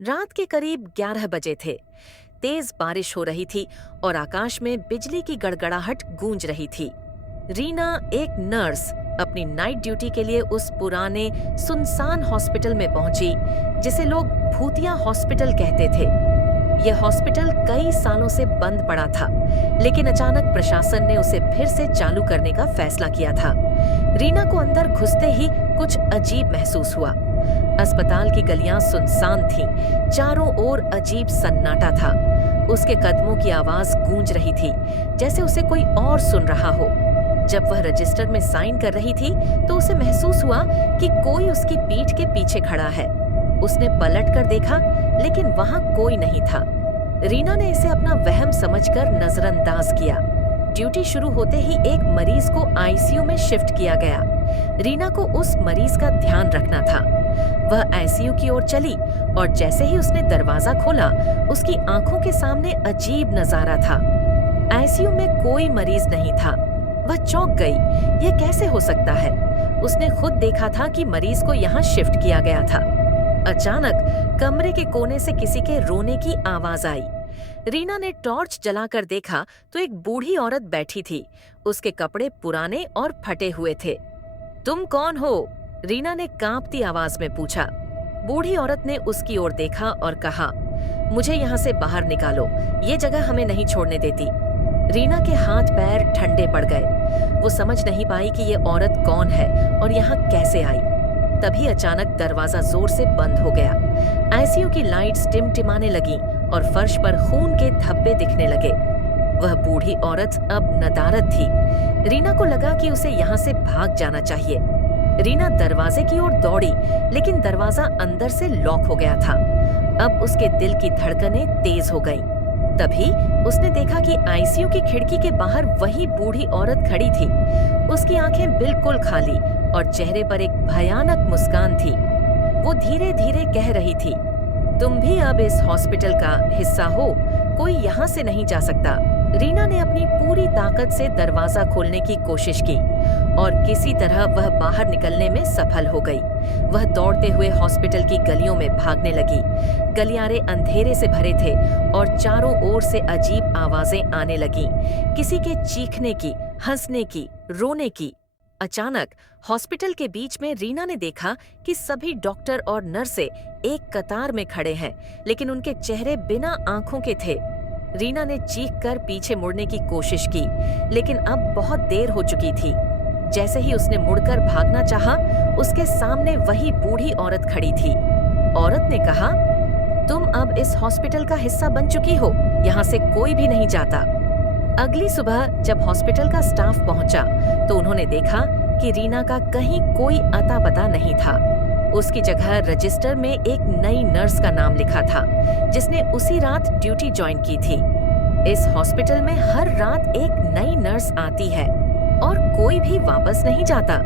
रात के करीब 11 बजे थे। तेज बारिश हो रही थी और आकाश में बिजली की गड़गड़ाहट गूंज रही थी। रीना, एक नर्स, अपनी नाइट ड्यूटी के लिए उस पुराने सुनसान हॉस्पिटल में पहुंची जिसे लोग भूतिया हॉस्पिटल कहते थे। यह हॉस्पिटल कई सालों से बंद पड़ा था, लेकिन अचानक प्रशासन ने उसे फिर से चालू करने का फैसला किया था। रीना को अंदर घुसते ही कुछ अजीब महसूस हुआ। अस्पताल की गलियां सुनसान थीं, चारों ओर अजीब सन्नाटा था। उसके कदमों की आवाज गूंज रही थी, जैसे उसे कोई और सुन रहा हो। जब वह रजिस्टर में साइन कर रही थी, तो उसे महसूस हुआ कि कोई उसकी पीठ के पीछे खड़ा है। उसने पलट कर देखा, लेकिन वहां कोई नहीं था। रीना ने इसे अपना वहम समझकर नजरअंदाज किया। ड्यूटी शुरू होते ही एक मरीज को आईसीयू में शिफ्ट किया गया। रीना को उस मरीज का ध्यान रखना था। वह आईसीयू की ओर चली और जैसे ही उसने दरवाजा खोला, उसकी आंखों के सामने अजीब नजारा था। आईसीयू में कोई मरीज नहीं था। वह चौंक गई। यह कैसे हो सकता है? उसने खुद देखा था कि मरीज को यहाँ शिफ्ट किया गया था। अचानक कमरे के कोने से किसी के रोने की आवाज आई। रीना ने टॉर्च जलाकर देखा तो एक बूढ़ी औरत बैठी थी। उसके कपड़े पुराने और फटे हुए थे। तुम कौन हो? रीना ने कांपती आवाज में पूछा। बूढ़ी औरत ने उसकी ओर देखा और कहा, मुझे यहाँ से बाहर निकालो, ये जगह हमें नहीं छोड़ने देती। रीना के हाथ पैर ठंडे पड़ गए। वो समझ नहीं पाई कि ये औरत कौन है और यहाँ कैसे आई। तभी अचानक दरवाजा जोर से बंद हो गया। आईसीयू की लाइट्स टिमटिमाने लगीं और फर्श पर खून के धब्बे दिखने लगे। वह बूढ़ी औरत अब नदारद थी। रीना को लगा कि उसे यहाँ से भाग जाना चाहिए। रीना दरवाजे की ओर दौड़ी, लेकिन दरवाजा अंदर से लॉक हो गया था। अब उसके दिल की धड़कनें तेज हो गईं। तभी उसने देखा कि आईसीयू की खिड़की के बाहर वही बूढ़ी औरत खड़ी थी। उसकी आंखें बिल्कुल खाली और चेहरे पर एक भयानक मुस्कान थी। वो धीरे धीरे कह रही थी, तुम भी अब इस हॉस्पिटल का हिस्सा हो, कोई यहाँ से नहीं जा सकता। रीना ने अपनी पूरी ताकत से दरवाजा खोलने की कोशिश की और किसी तरह वह बाहर निकलने में सफल हो गई। वह दौड़ते हुए हॉस्पिटल की गलियों में भागने लगी। गलियारे अंधेरे से भरे थे और चारों ओर से अजीब आवाजें आने लगीं, किसी के चीखने की, हंसने की, रोने की। अचानक हॉस्पिटल के बीच में रीना ने देखा कि सभी डॉक्टर और नर्सें एक कतार में खड़े हैं, लेकिन उनके चेहरे बिना आंखों के थे। रीना ने चीखकर पीछे मुड़ने की कोशिश की, लेकिन अब बहुत देर हो चुकी थी। जैसे ही उसने मुड़कर भागना चाहा, उसके सामने वही बूढ़ी औरत खड़ी थी। औरत ने कहा, तुम अब इस हॉस्पिटल का हिस्सा बन चुकी हो, यहाँ से कोई भी नहीं जाता। अगली सुबह जब हॉस्पिटल का स्टाफ पहुंचा, तो उन्होंने देखा कि रीना का कहीं कोई अता पता नहीं था। उसकी जगह रजिस्टर में एक नई नर्स का नाम लिखा था, जिसने उसी रात ड्यूटी ज्वाइन की थी। इस हॉस्पिटल में हर रात एक नई नर्स आती है और कोई भी वापस नहीं जाता।